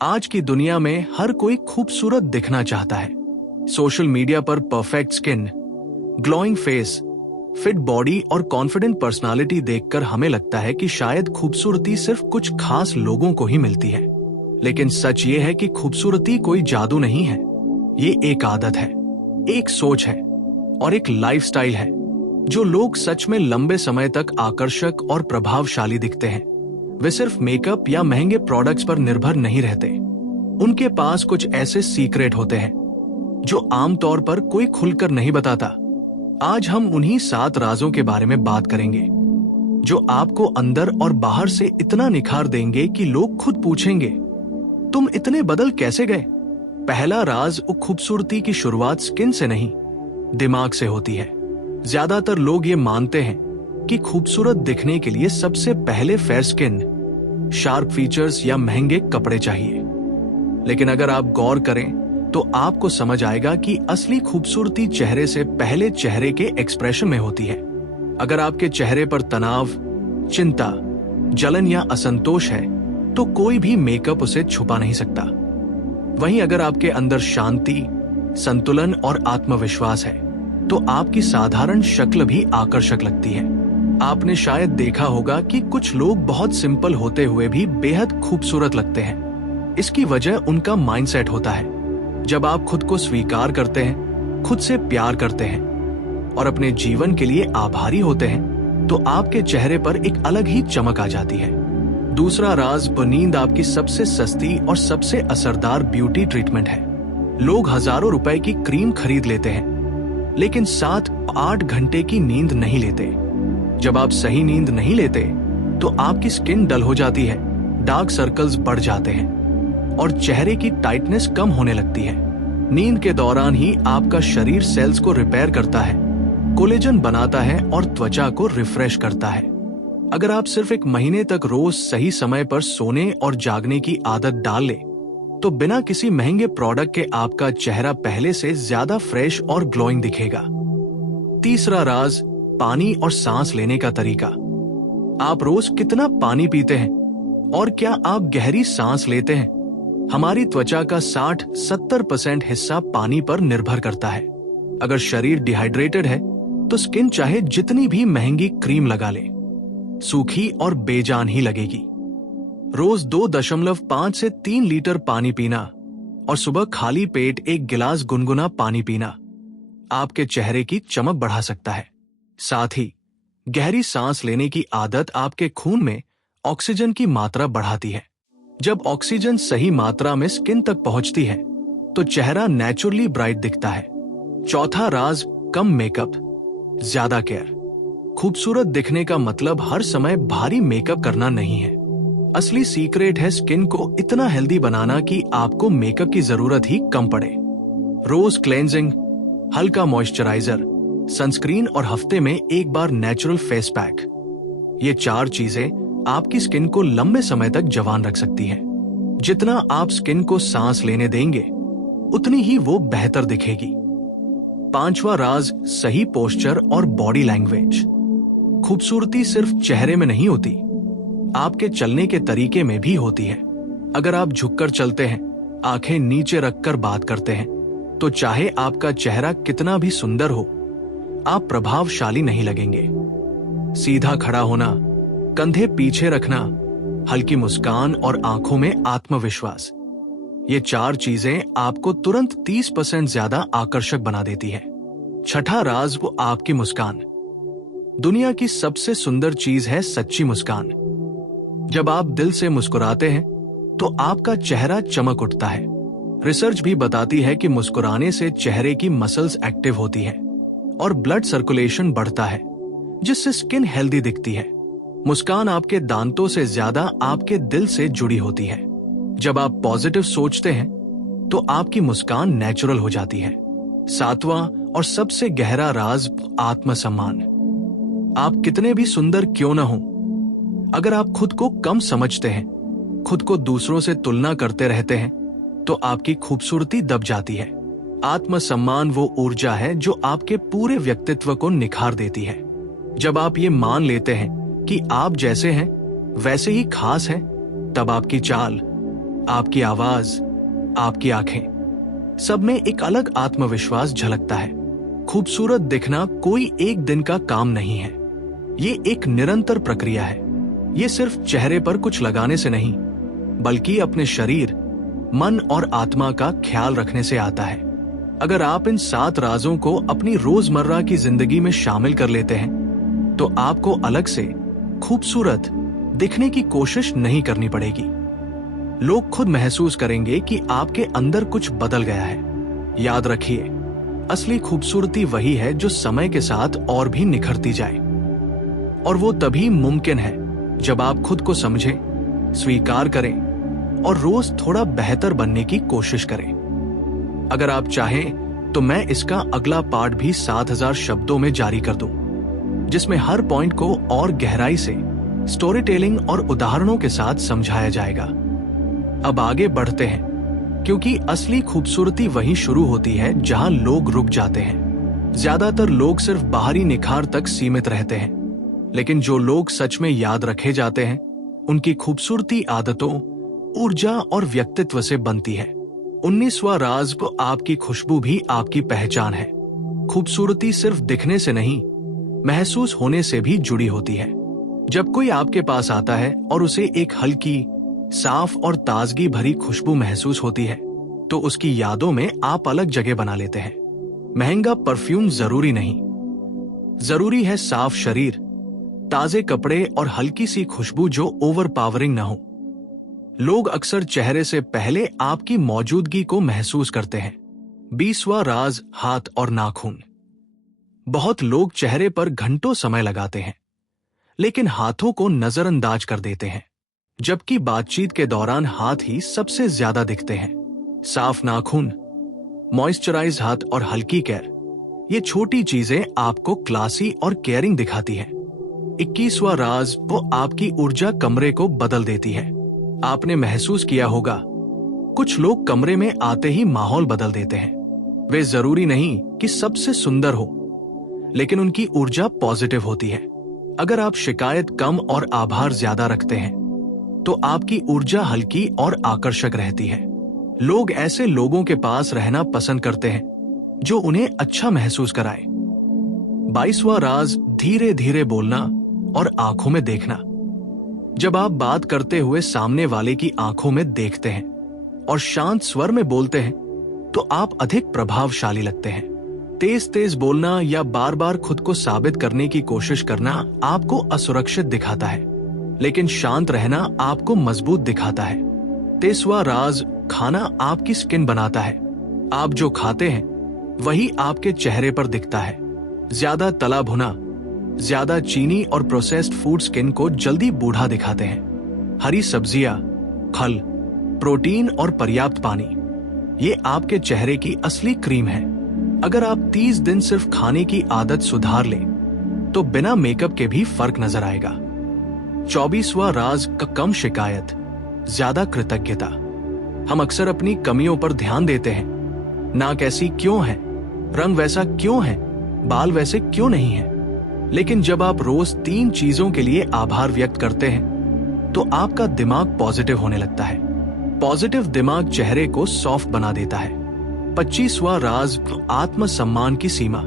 आज की दुनिया में हर कोई खूबसूरत दिखना चाहता है। सोशल मीडिया पर perfect skin, glowing face, fit body और कॉन्फिडेंट पर्सनालिटी देखकर हमें लगता है कि शायद खूबसूरती सिर्फ कुछ खास लोगों को ही मिलती है। लेकिन सच ये है कि खूबसूरती कोई जादू नहीं है। ये एक आदत है, एक सोच है और एक लाइफस्टाइल है। जो लोग सच में लंबे समय तक आकर्षक और प्रभावशाली दिखते हैं, वे सिर्फ मेकअप या महंगे प्रोडक्ट्स पर निर्भर नहीं रहते। उनके पास कुछ ऐसे सीक्रेट होते हैं जो आमतौर पर कोई खुलकर नहीं बताता। आज हम उन्हीं 7 राजों के बारे में बात करेंगे जो आपको अंदर और बाहर से इतना निखार देंगे कि लोग खुद पूछेंगे, तुम इतने बदल कैसे गए? पहला राज, खूबसूरती की शुरुआत स्किन से नहीं, दिमाग से होती है। ज्यादातर लोग ये मानते हैं कि खूबसूरत दिखने के लिए सबसे पहले फेयर स्किन, शार्प फीचर्स या महंगे कपड़े चाहिए। लेकिन अगर आप गौर करें तो आपको समझ आएगा कि असली खूबसूरती चेहरे से पहले चेहरे के एक्सप्रेशन में होती है। अगर आपके चेहरे पर तनाव, चिंता, जलन या असंतोष है तो कोई भी मेकअप उसे छुपा नहीं सकता। वहीं अगर आपके अंदर शांति, संतुलन और आत्मविश्वास है तो आपकी साधारण शक्ल भी आकर्षक लगती है। आपने शायद देखा होगा कि कुछ लोग बहुत सिंपल होते हुए भी बेहद खूबसूरत लगते हैं। इसकी वजह उनका माइंडसेट होता है। जब आप खुद को स्वीकार करते हैं, खुद से प्यार करते हैं और अपने जीवन के लिए आभारी होते हैं तो आपके चेहरे पर एक अलग ही चमक आ जाती है। दूसरा राज, नींद आपकी सबसे सस्ती और सबसे असरदार ब्यूटी ट्रीटमेंट है। लोग हजारों रुपए की क्रीम खरीद लेते हैं लेकिन 7-8 घंटे की नींद नहीं लेते। जब आप सही नींद नहीं लेते तो आपकी स्किन डल हो जाती है, डार्क सर्कल्स बढ़ जाते हैं और चेहरे की टाइटनेस कम होने लगती है। नींद के दौरान ही आपका शरीर सेल्स को रिपेयर करता है, कोलेजन बनाता है और त्वचा को रिफ्रेश करता है। अगर आप सिर्फ 1 महीने तक रोज सही समय पर सोने और जागने की आदत डाल ले तो बिना किसी महंगे प्रोडक्ट के आपका चेहरा पहले से ज्यादा फ्रेश और ग्लोइंग दिखेगा। तीसरा राज, पानी और सांस लेने का तरीका। आप रोज कितना पानी पीते हैं और क्या आप गहरी सांस लेते हैं? हमारी त्वचा का 60-70% हिस्सा पानी पर निर्भर करता है। अगर शरीर डिहाइड्रेटेड है तो स्किन चाहे जितनी भी महंगी क्रीम लगा ले, सूखी और बेजान ही लगेगी। रोज 2.5 से 3 लीटर पानी पीना और सुबह खाली पेट 1 गिलास गुनगुना पानी पीना आपके चेहरे की चमक बढ़ा सकता है। साथ ही गहरी सांस लेने की आदत आपके खून में ऑक्सीजन की मात्रा बढ़ाती है। जब ऑक्सीजन सही मात्रा में स्किन तक पहुंचती है तो चेहरा नेचुरली ब्राइट दिखता है। चौथा राज, कम मेकअप, ज्यादा केयर। खूबसूरत दिखने का मतलब हर समय भारी मेकअप करना नहीं है। असली सीक्रेट है स्किन को इतना हेल्दी बनाना कि आपको मेकअप की जरूरत ही कम पड़े। रोज क्लेंजिंग, हल्का मॉइस्चराइजर, सनस्क्रीन और हफ्ते में 1 बार नेचुरल फेस पैक। ये 4 चीजें आपकी स्किन को लंबे समय तक जवान रख सकती हैं। जितना आप स्किन को सांस लेने देंगे उतनी ही वो बेहतर दिखेगी। 5वां राज, सही पोस्चर और बॉडी लैंग्वेज। खूबसूरती सिर्फ चेहरे में नहीं होती, आपके चलने के तरीके में भी होती है। अगर आप झुककर चलते हैं, आंखें नीचे रखकर बात करते हैं तो चाहे आपका चेहरा कितना भी सुंदर हो, आप प्रभावशाली नहीं लगेंगे। सीधा खड़ा होना, कंधे पीछे रखना, हल्की मुस्कान और आंखों में आत्मविश्वास, ये 4 चीजें आपको तुरंत 30% ज्यादा आकर्षक बना देती है। छठा राज, वो आपकी मुस्कान। दुनिया की सबसे सुंदर चीज है सच्ची मुस्कान। जब आप दिल से मुस्कुराते हैं तो आपका चेहरा चमक उठता है। रिसर्च भी बताती है कि मुस्कुराने से चेहरे की मसल्स एक्टिव होती है और ब्लड सर्कुलेशन बढ़ता है, जिससे स्किन हेल्दी दिखती है। मुस्कान आपके दांतों से ज्यादा आपके दिल से जुड़ी होती है। जब आप पॉजिटिव सोचते हैं तो आपकी मुस्कान नेचुरल हो जाती है। 7वां और सबसे गहरा राज, आत्मसम्मान। आप कितने भी सुंदर क्यों न हो, अगर आप खुद को कम समझते हैं, खुद को दूसरों से तुलना करते रहते हैं तो आपकी खूबसूरती दब जाती है। आत्मसम्मान वो ऊर्जा है जो आपके पूरे व्यक्तित्व को निखार देती है। जब आप ये मान लेते हैं कि आप जैसे हैं वैसे ही खास हैं, तब आपकी चाल, आपकी आवाज, आपकी आंखें, सब में एक अलग आत्मविश्वास झलकता है। खूबसूरत दिखना कोई एक दिन का काम नहीं है, ये एक निरंतर प्रक्रिया है। ये सिर्फ चेहरे पर कुछ लगाने से नहीं, बल्कि अपने शरीर, मन और आत्मा का ख्याल रखने से आता है। अगर आप इन 7 राजों को अपनी रोजमर्रा की जिंदगी में शामिल कर लेते हैं, तो आपको अलग से खूबसूरत दिखने की कोशिश नहीं करनी पड़ेगी। लोग खुद महसूस करेंगे कि आपके अंदर कुछ बदल गया है। याद रखिए, असली खूबसूरती वही है जो समय के साथ और भी निखरती जाए। और वो तभी मुमकिन है जब आप खुद को समझें, स्वीकार करें और रोज थोड़ा बेहतर बनने की कोशिश करें। अगर आप चाहें तो मैं इसका अगला पार्ट भी 7000 शब्दों में जारी कर दूं, जिसमें हर पॉइंट को और गहराई से स्टोरी टेलिंग और उदाहरणों के साथ समझाया जाएगा। अब आगे बढ़ते हैं, क्योंकि असली खूबसूरती वहीं शुरू होती है जहां लोग रुक जाते हैं। ज्यादातर लोग सिर्फ बाहरी निखार तक सीमित रहते हैं, लेकिन जो लोग सच में याद रखे जाते हैं, उनकी खूबसूरती आदतों, ऊर्जा और व्यक्तित्व से बनती है। 19वां राज, आपकी खुशबू भी आपकी पहचान है। खूबसूरती सिर्फ दिखने से नहीं, महसूस होने से भी जुड़ी होती है। जब कोई आपके पास आता है और उसे एक हल्की, साफ और ताजगी भरी खुशबू महसूस होती है, तो उसकी यादों में आप अलग जगह बना लेते हैं। महंगा परफ्यूम जरूरी नहीं, जरूरी है साफ शरीर, ताजे कपड़े और हल्की सी खुशबू जो ओवरपावरिंग ना हो। लोग अक्सर चेहरे से पहले आपकी मौजूदगी को महसूस करते हैं। 20वां राज, हाथ और नाखून। बहुत लोग चेहरे पर घंटों समय लगाते हैं, लेकिन हाथों को नजरअंदाज कर देते हैं, जबकि बातचीत के दौरान हाथ ही सबसे ज्यादा दिखते हैं। साफ नाखून, मॉइस्चराइज हाथ और हल्की केयर, ये छोटी चीजें आपको क्लासी और केयरिंग दिखाती हैं। 21वां राज, वो आपकी ऊर्जा कमरे को बदल देती है। आपने महसूस किया होगा, कुछ लोग कमरे में आते ही माहौल बदल देते हैं। वे जरूरी नहीं कि सबसे सुंदर हो, लेकिन उनकी ऊर्जा पॉजिटिव होती है। अगर आप शिकायत कम और आभार ज्यादा रखते हैं, तो आपकी ऊर्जा हल्की और आकर्षक रहती है। लोग ऐसे लोगों के पास रहना पसंद करते हैं जो उन्हें अच्छा महसूस कराए। 22वां राज, धीरे धीरे बोलना और आंखों में देखना। जब आप बात करते हुए सामने वाले की आंखों में देखते हैं और शांत स्वर में बोलते हैं, तो आप अधिक प्रभावशाली लगते हैं। तेज तेज बोलना या बार बार खुद को साबित करने की कोशिश करना आपको असुरक्षित दिखाता है, लेकिन शांत रहना आपको मजबूत दिखाता है। 23वां राज, खाना आपकी स्किन बनाता है। आप जो खाते हैं वही आपके चेहरे पर दिखता है। ज्यादा तला भुना, ज्यादा चीनी और प्रोसेस्ड फूड स्किन को जल्दी बूढ़ा दिखाते हैं। हरी सब्जियां, फल, प्रोटीन और पर्याप्त पानी, ये आपके चेहरे की असली क्रीम है। अगर आप 30 दिन सिर्फ खाने की आदत सुधार लें, तो बिना मेकअप के भी फर्क नजर आएगा। 24वां राज, कम शिकायत, ज्यादा कृतज्ञता। हम अक्सर अपनी कमियों पर ध्यान देते हैं। नाक ऐसी क्यों है, रंग वैसा क्यों है, बाल वैसे क्यों नहीं है। लेकिन जब आप रोज 3 चीजों के लिए आभार व्यक्त करते हैं, तो आपका दिमाग पॉजिटिव होने लगता है। पॉजिटिव दिमाग चेहरे को सॉफ्ट बना देता है। 25वां राज, आत्मसम्मान की सीमा।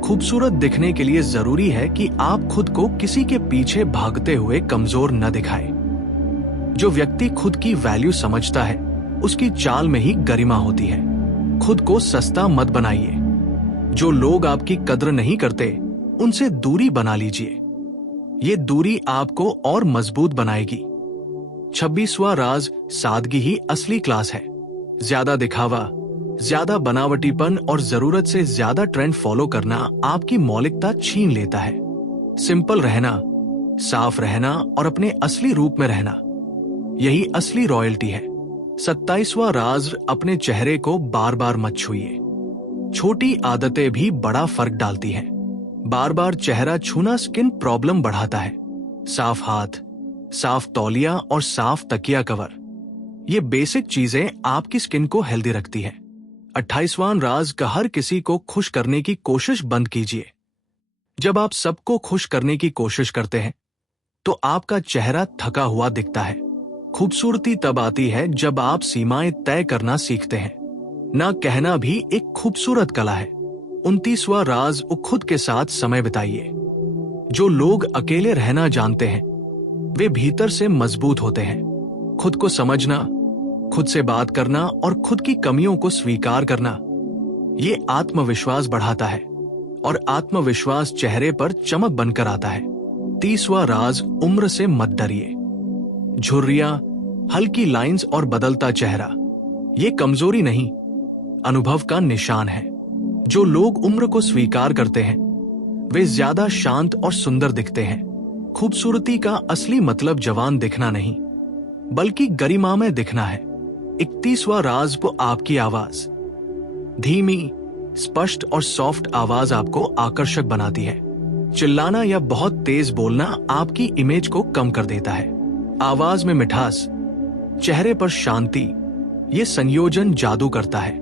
खूबसूरत दिखने के लिए जरूरी है कि आप खुद को किसी के पीछे भागते हुए कमजोर न दिखाएं। जो व्यक्ति खुद की वैल्यू समझता है, उसकी चाल में ही गरिमा होती है। खुद को सस्ता मत बनाइए। जो लोग आपकी कद्र नहीं करते, उनसे दूरी बना लीजिए। ये दूरी आपको और मजबूत बनाएगी। 26वां राज, सादगी ही असली क्लास है। ज्यादा दिखावा, ज्यादा बनावटीपन और जरूरत से ज्यादा ट्रेंड फॉलो करना आपकी मौलिकता छीन लेता है। सिंपल रहना, साफ रहना और अपने असली रूप में रहना, यही असली रॉयल्टी है। 27वां राज, अपने चेहरे को बार बार मत छूइए। छोटी आदतें भी बड़ा फर्क डालती हैं। बार बार चेहरा छूना स्किन प्रॉब्लम बढ़ाता है। साफ हाथ, साफ तौलिया और साफ तकिया कवर, ये बेसिक चीजें आपकी स्किन को हेल्दी रखती हैं। 28वां राज, हर किसी को खुश करने की कोशिश बंद कीजिए। जब आप सबको खुश करने की कोशिश करते हैं, तो आपका चेहरा थका हुआ दिखता है। खूबसूरती तब आती है जब आप सीमाएं तय करना सीखते हैं। ना कहना भी एक खूबसूरत कला है। 29वां राज, खुद के साथ समय बिताइए। जो लोग अकेले रहना जानते हैं वे भीतर से मजबूत होते हैं। खुद को समझना, खुद से बात करना और खुद की कमियों को स्वीकार करना, ये आत्मविश्वास बढ़ाता है और आत्मविश्वास चेहरे पर चमक बनकर आता है। 30वां राज, उम्र से मत डरिए। झुर्रियां, हल्की लाइंस और बदलता चेहरा, ये कमजोरी नहीं, अनुभव का निशान है। जो लोग उम्र को स्वीकार करते हैं वे ज्यादा शांत और सुंदर दिखते हैं। खूबसूरती का असली मतलब जवान दिखना नहीं, बल्कि गरिमा में दिखना है। 31वां राज, आपकी आवाज। धीमी, स्पष्ट और सॉफ्ट आवाज आपको आकर्षक बनाती है। चिल्लाना या बहुत तेज बोलना आपकी इमेज को कम कर देता है। आवाज में मिठास, चेहरे पर शांति, ये संयोजन जादू करता है।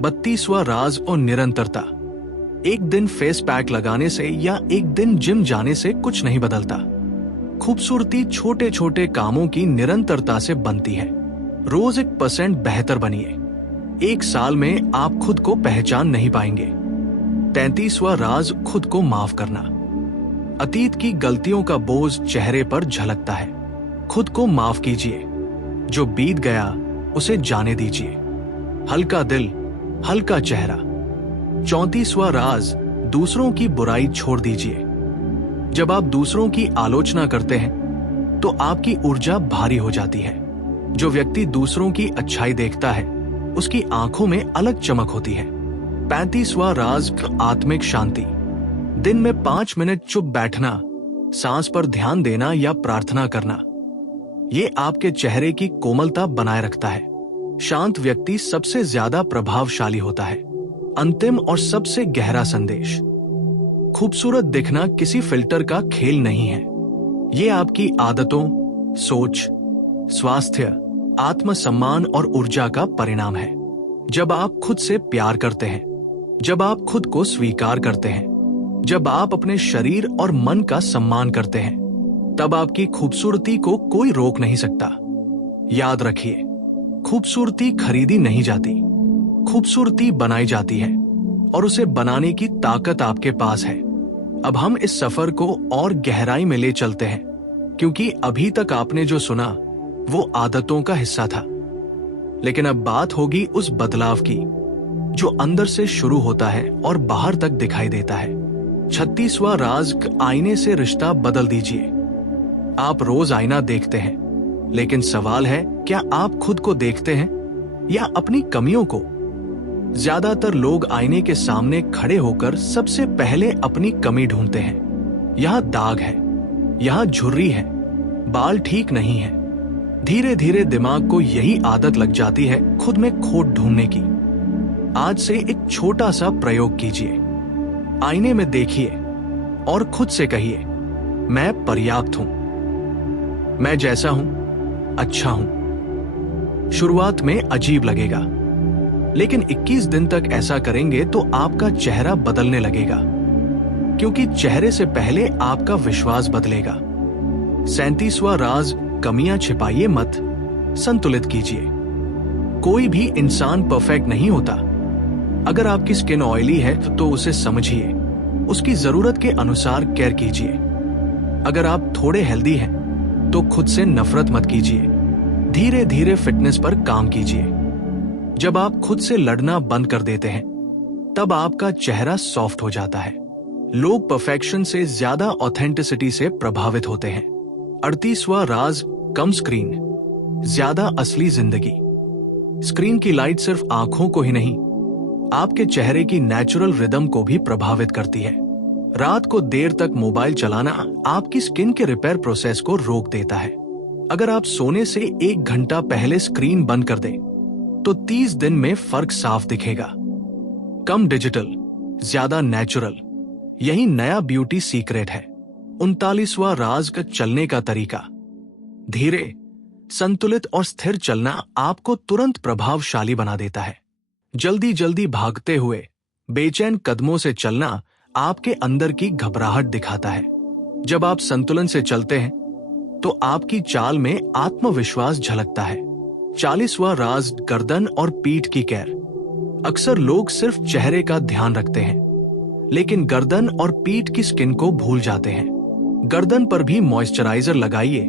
32वां राज, निरंतरता। एक दिन फेस पैक लगाने से या एक दिन जिम जाने से कुछ नहीं बदलता। खूबसूरती छोटे छोटे कामों की निरंतरता से बनती है। रोज 1% बेहतर बनिए। 1 साल में आप खुद को पहचान नहीं पाएंगे। 33वां राज, खुद को माफ करना। अतीत की गलतियों का बोझ चेहरे पर झलकता है। खुद को माफ कीजिए। जो बीत गया उसे जाने दीजिए। हल्का दिल, हल्का चेहरा। 34वां राज, दूसरों की बुराई छोड़ दीजिए। जब आप दूसरों की आलोचना करते हैं तो आपकी ऊर्जा भारी हो जाती है। जो व्यक्ति दूसरों की अच्छाई देखता है उसकी आंखों में अलग चमक होती है। 35वां राज, आत्मिक शांति। दिन में 5 मिनट चुप बैठना, सांस पर ध्यान देना या प्रार्थना करना, ये आपके चेहरे की कोमलता बनाए रखता है। शांत व्यक्ति सबसे ज्यादा प्रभावशाली होता है। अंतिम और सबसे गहरा संदेश, खूबसूरत दिखना किसी फिल्टर का खेल नहीं है। ये आपकी आदतों, सोच, स्वास्थ्य, आत्मसम्मान और ऊर्जा का परिणाम है। जब आप खुद से प्यार करते हैं, जब आप खुद को स्वीकार करते हैं, जब आप अपने शरीर और मन का सम्मान करते हैं, तब आपकी खूबसूरती को कोई रोक नहीं सकता। याद रखिए, खूबसूरती खरीदी नहीं जाती, खूबसूरती बनाई जाती है और उसे बनाने की ताकत आपके पास है। अब हम इस सफर को और गहराई में ले चलते हैं, क्योंकि अभी तक आपने जो सुना वो आदतों का हिस्सा था, लेकिन अब बात होगी उस बदलाव की जो अंदर से शुरू होता है और बाहर तक दिखाई देता है। 36वां राज, आईने से रिश्ता बदल दीजिए। आप रोज आईना देखते हैं, लेकिन सवाल है, क्या आप खुद को देखते हैं या अपनी कमियों को? ज्यादातर लोग आईने के सामने खड़े होकर सबसे पहले अपनी कमी ढूंढते हैं। यहाँ दाग है, यहाँ झुर्री है, बाल ठीक नहीं है। धीरे धीरे दिमाग को यही आदत लग जाती है खुद में खोट ढूंढने की। आज से एक छोटा सा प्रयोग कीजिए। आईने में देखिए और खुद से कहिए, मैं पर्याप्त हूं, मैं जैसा हूं अच्छा हूं। शुरुआत में अजीब लगेगा, लेकिन 21 दिन तक ऐसा करेंगे तो आपका चेहरा बदलने लगेगा, क्योंकि चेहरे से पहले आपका विश्वास बदलेगा। 37वां राज, कमियां छिपाइए मत, संतुलित कीजिए। कोई भी इंसान परफेक्ट नहीं होता। अगर आपकी स्किन ऑयली है तो उसे समझिए, उसकी जरूरत के अनुसार केयर कीजिए। अगर आप थोड़े हेल्दी हैं तो खुद से नफरत मत कीजिए। धीरे धीरे फिटनेस पर काम कीजिए। जब आप खुद से लड़ना बंद कर देते हैं तब आपका चेहरा सॉफ्ट हो जाता है। लोग परफेक्शन से ज्यादा ऑथेंटिसिटी से प्रभावित होते हैं। 38वां राज, कम स्क्रीन, ज्यादा असली जिंदगी। स्क्रीन की लाइट सिर्फ आंखों को ही नहीं, आपके चेहरे की नेचुरल रिदम को भी प्रभावित करती है। रात को देर तक मोबाइल चलाना आपकी स्किन के रिपेयर प्रोसेस को रोक देता है। अगर आप सोने से 1 घंटा पहले स्क्रीन बंद कर दें तो 30 दिन में फर्क साफ दिखेगा। कम डिजिटल, ज्यादा नेचुरल, यही नया ब्यूटी सीक्रेट है। 39वां राज, का चलने का तरीका। धीरे, संतुलित और स्थिर चलना आपको तुरंत प्रभावशाली बना देता है। जल्दी जल्दी भागते हुए बेचैन कदमों से चलना आपके अंदर की घबराहट दिखाता है। जब आप संतुलन से चलते हैं तो आपकी चाल में आत्मविश्वास झलकता है। 40वां राज गर्दन और पीठ की केयर। अक्सर लोग सिर्फ चेहरे का ध्यान रखते हैं, लेकिन गर्दन और पीठ की स्किन को भूल जाते हैं। गर्दन पर भी मॉइस्चराइजर लगाइए,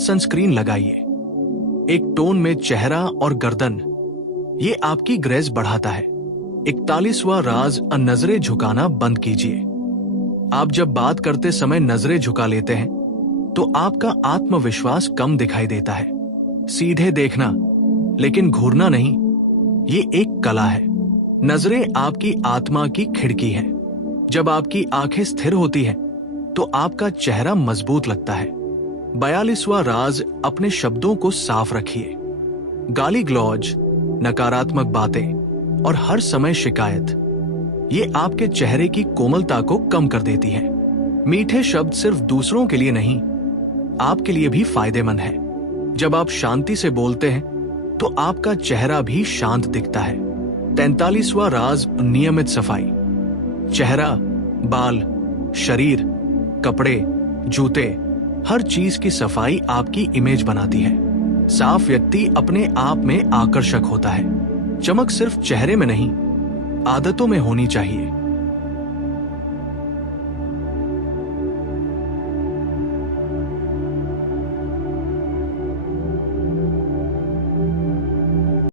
सनस्क्रीन लगाइए। एक टोन में चेहरा और गर्दन, ये आपकी ग्रेस बढ़ाता है। 41वां राज नजरें झुकाना बंद कीजिए। आप जब बात करते समय नजरें झुका लेते हैं तो आपका आत्मविश्वास कम दिखाई देता है। सीधे देखना, लेकिन घूरना नहीं, ये एक कला है। नजरें आपकी आत्मा की खिड़की है। जब आपकी आंखें स्थिर होती हैं, तो आपका चेहरा मजबूत लगता है। 42वां राज अपने शब्दों को साफ रखिए। गाली गलौज, नकारात्मक बातें और हर समय शिकायत, ये आपके चेहरे की कोमलता को कम कर देती है। मीठे शब्द सिर्फ दूसरों के लिए नहीं, आपके लिए भी फायदेमंद है। जब आप शांति से बोलते हैं तो आपका चेहरा भी शांत दिखता है। 43वां राज नियमित सफाई। चेहरा, बाल, शरीर, कपड़े, जूते, हर चीज की सफाई आपकी इमेज बनाती है। साफ व्यक्ति अपने आप में आकर्षक होता है। चमक सिर्फ चेहरे में नहीं, आदतों में होनी चाहिए।